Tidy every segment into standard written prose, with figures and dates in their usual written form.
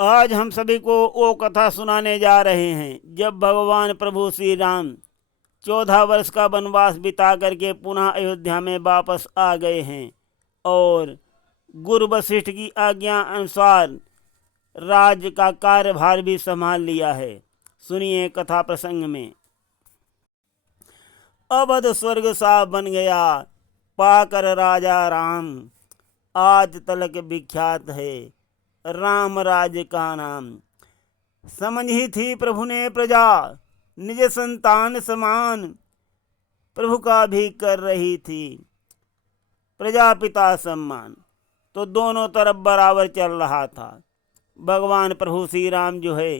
आज हम सभी को वो कथा सुनाने जा रहे हैं जब भगवान प्रभु श्री राम 14 वर्ष का वनवास बिता करके पुनः अयोध्या में वापस आ गए हैं और गुरु वशिष्ठ की आज्ञा अनुसार राज्य का कार्यभार भी संभाल लिया है। सुनिए कथा प्रसंग में। अवध स्वर्ग सा बन गया पाकर राजा राम, आज तलक विख्यात है राम राज्य का नाम। समझी थी प्रभु ने प्रजा निज संतान समान, प्रभु का भी कर रही थी प्रजा पिता सम्मान। तो दोनों तरफ बराबर चल रहा था। भगवान प्रभु श्री राम जो है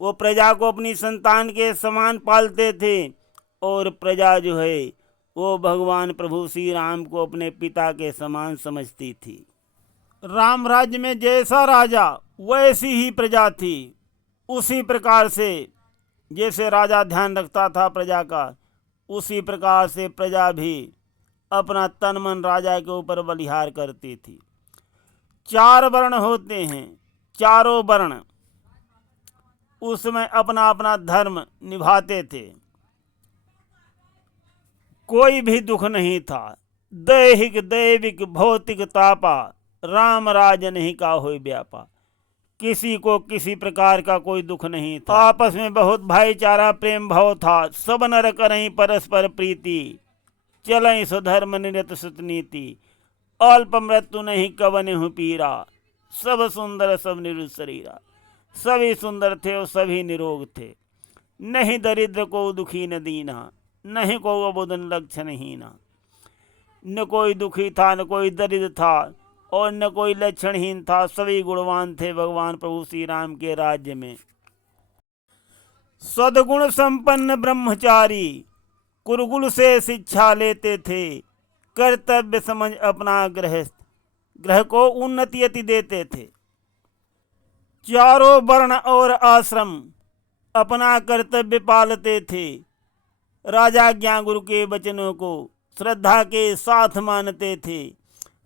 वो प्रजा को अपनी संतान के समान पालते थे और प्रजा जो है वो भगवान प्रभु श्री राम को अपने पिता के समान समझती थी। राम राज्य में जैसा राजा वैसी ही प्रजा थी। उसी प्रकार से जैसे राजा ध्यान रखता था प्रजा का, उसी प्रकार से प्रजा भी अपना तन मन राजा के ऊपर बलिहार करती थी। 4 वर्ण होते हैं, चारों वर्ण उसमें अपना अपना धर्म निभाते थे। कोई भी दुख नहीं था। दैहिक दैविक भौतिक तापा, राम राज नहीं का होई व्यापा। किसी को किसी प्रकार का कोई दुख नहीं था। आपस में बहुत भाईचारा प्रेम भाव था। सब नर करहीं परस्पर प्रीति, चलई स्वधर्म निरत सुतनीति। अल्प मृत्यु नहीं कवन हूँ पीरा, सब सुंदर सब निरुत शरीरा। सभी सुंदर थे और सभी निरोग थे। नहीं दरिद्र को दुखी न दीना, नहीं को अबुदन लक्षण हीना। न कोई दुखी था न कोई दरिद्र था और न कोई लक्षणहीन था। सभी गुणवान थे भगवान प्रभु श्री राम के राज्य में। सद्गुण संपन्न ब्रह्मचारी कुरुकुल से शिक्षा लेते थे। कर्तव्य समझ अपना ग्रह को उन्नति अति देते थे। चारों वर्ण और आश्रम अपना कर्तव्य पालते थे। राजा ज्ञान गुरु के वचनों को श्रद्धा के साथ मानते थे।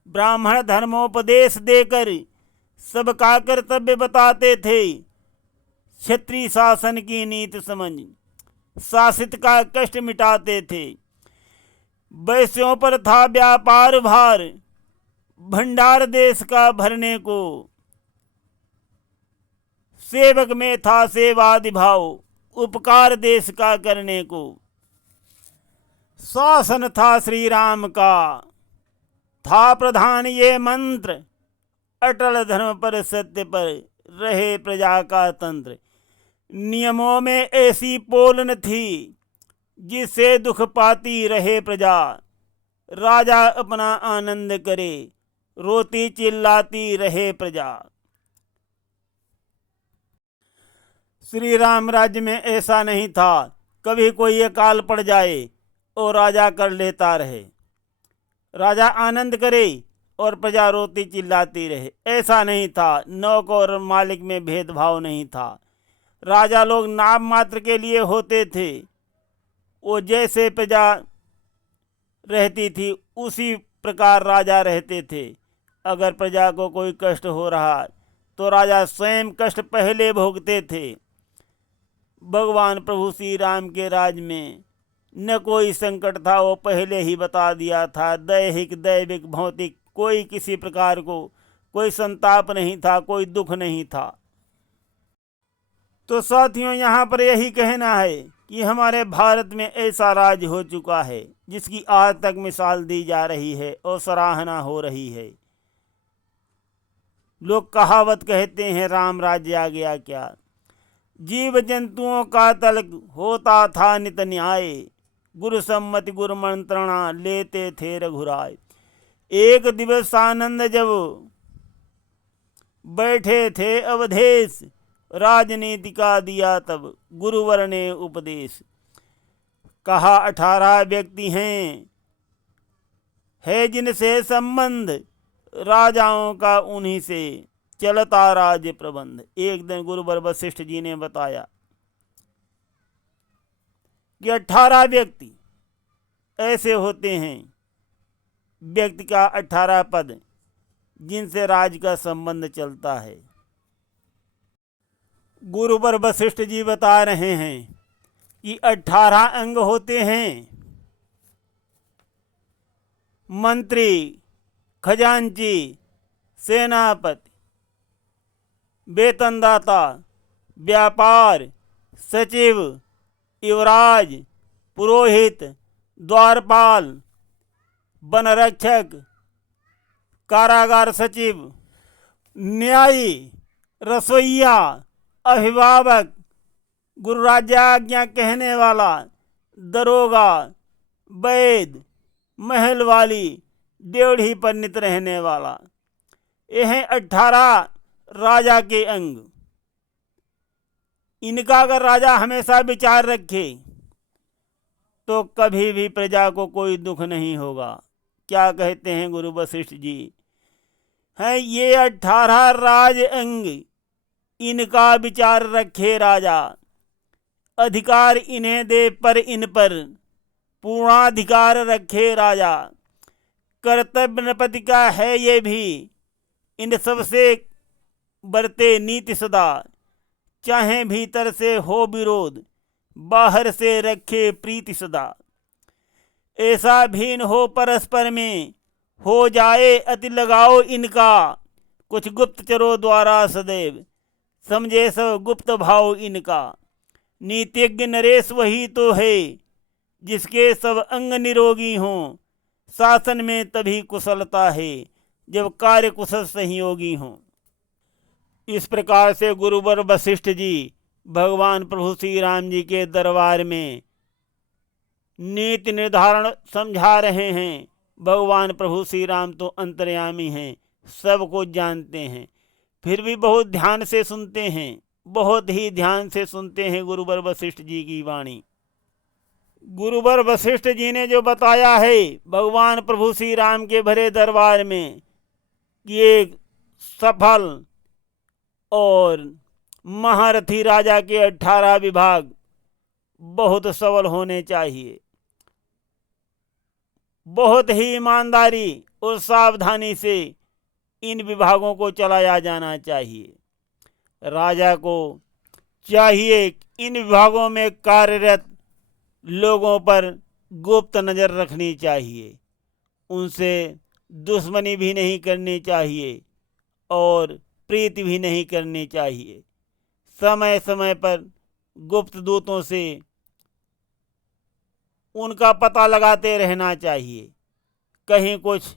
ब्राह्मण धर्मोपदेश देकर सबका कर्तव्य बताते थे। क्षत्रिय शासन की नीति समझ शासित का कष्ट मिटाते थे। वैश्यों पर था व्यापार भार, भंडार देश का भरने को। सेवक में था सेवादि भाव, उपकार देश का करने को। शासन था श्री राम का, था प्रधान ये मंत्र। अटल धर्म पर सत्य पर रहे प्रजा का तंत्र। नियमों में ऐसी पोलन थी जिससे दुख पाती रहे प्रजा। राजा अपना आनंद करे, रोती चिल्लाती रहे प्रजा। श्री राम राज्य में ऐसा नहीं था कभी कोई अकाल पड़ जाए और राजा कर लेता रहे। राजा आनंद करे और प्रजा रोती चिल्लाती रहे, ऐसा नहीं था। नौकर और मालिक में भेदभाव नहीं था। राजा लोग नाम मात्र के लिए होते थे। वो जैसे प्रजा रहती थी उसी प्रकार राजा रहते थे। अगर प्रजा को कोई कष्ट हो रहा तो राजा स्वयं कष्ट पहले भोगते थे। भगवान प्रभु श्री राम के राज में न कोई संकट था, वो पहले ही बता दिया था। दैहिक दैविक भौतिक कोई किसी प्रकार को कोई संताप नहीं था, कोई दुख नहीं था। तो साथियों, यहाँ पर यही कहना है कि हमारे भारत में ऐसा राज हो चुका है जिसकी आज तक मिसाल दी जा रही है और सराहना हो रही है। लोग कहावत कहते हैं राम राज्य आ गया क्या। जीव जंतुओं का तलक होता था नित न्याय। गुरु सम्मति गुरु मंत्रणा लेते थे रघुराय। एक दिवस आनंद जब बैठे थे अवधेश, राजनीति का दिया तब गुरुवर ने उपदेश। कहा 18 व्यक्ति हैं है जिनसे संबंध, राजाओं का उन्हीं से चलता राज्य प्रबंध। एक दिन गुरुवर वशिष्ठ जी ने बताया कि 18 व्यक्ति ऐसे होते हैं, व्यक्ति का 18 पद जिनसे राज का संबंध चलता है। गुरुवर वशिष्ठ जी बता रहे हैं कि 18 अंग होते हैं। मंत्री, खजांची, सेनापति, वेतनदाता, व्यापार, सचिव, युवराज, पुरोहित, द्वारपाल, वनरक्षक, कारागार सचिव, न्यायी, रसोइया, अभिभावक, गुरु राज्याज्ञा कहने वाला, दरोगा, वैद, महल वाली, ड्योढ़ी पर नित रहने वाला। यह 18 राजा के अंग। इनका अगर राजा हमेशा विचार रखे तो कभी भी प्रजा को कोई दुख नहीं होगा। क्या कहते हैं गुरु वशिष्ठ जी? हैं ये 18 राज अंग, इनका विचार रखे राजा, अधिकार इन्हें दे पर इन पर पूर्णाधिकार रखे राजा। कर्तव्य नृपति का है ये भी, इन सबसे बरते नीति सदा। चाहे भीतर से हो विरोध, बाहर से रखे प्रीति सदा। ऐसा भीन हो परस्पर में, हो जाए अति लगाओ इनका। कुछ गुप्तचरों द्वारा सदैव, समझे सब गुप्त भाव इनका। नीतिज्ञ नरेश वही तो है, जिसके सब अंग निरोगी हों। शासन में तभी कुशलता है, जब कार्य कुशल सहयोगी हों। इस प्रकार से गुरुवर वशिष्ठ जी भगवान प्रभु श्री राम जी के दरबार में नीति निर्धारण समझा रहे हैं। भगवान प्रभु श्री राम तो अंतर्यामी हैं, सब कुछ जानते हैं, फिर भी बहुत ध्यान से सुनते हैं, बहुत ही ध्यान से सुनते हैं गुरुवर वशिष्ठ जी की वाणी। गुरुवर वशिष्ठ जी ने जो बताया है भगवान प्रभु श्री राम के भरे दरबार में कि एक सफल और महारथी राजा के 18 विभाग बहुत सबल होने चाहिए, बहुत ही ईमानदारी और सावधानी से इन विभागों को चलाया जाना चाहिए। राजा को चाहिए इन विभागों में कार्यरत लोगों पर गुप्त नज़र रखनी चाहिए, उनसे दुश्मनी भी नहीं करनी चाहिए और प्रीति भी नहीं करनी चाहिए। समय समय पर गुप्त दूतों से उनका पता लगाते रहना चाहिए, कहीं कुछ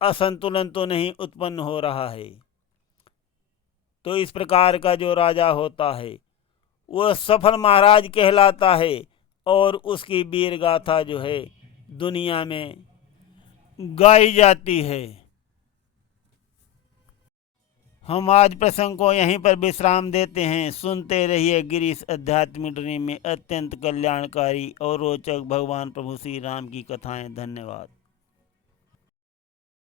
असंतुलन तो नहीं उत्पन्न हो रहा है। तो इस प्रकार का जो राजा होता है वह सफल महाराज कहलाता है और उसकी वीर गाथा जो है दुनिया में गाई जाती है। हम आज प्रसंग को यहीं पर विश्राम देते हैं। सुनते रहिए गिरीश आध्यात्मिक ड्रीम में अत्यंत कल्याणकारी और रोचक भगवान प्रभु श्री राम की कथाएं। धन्यवाद।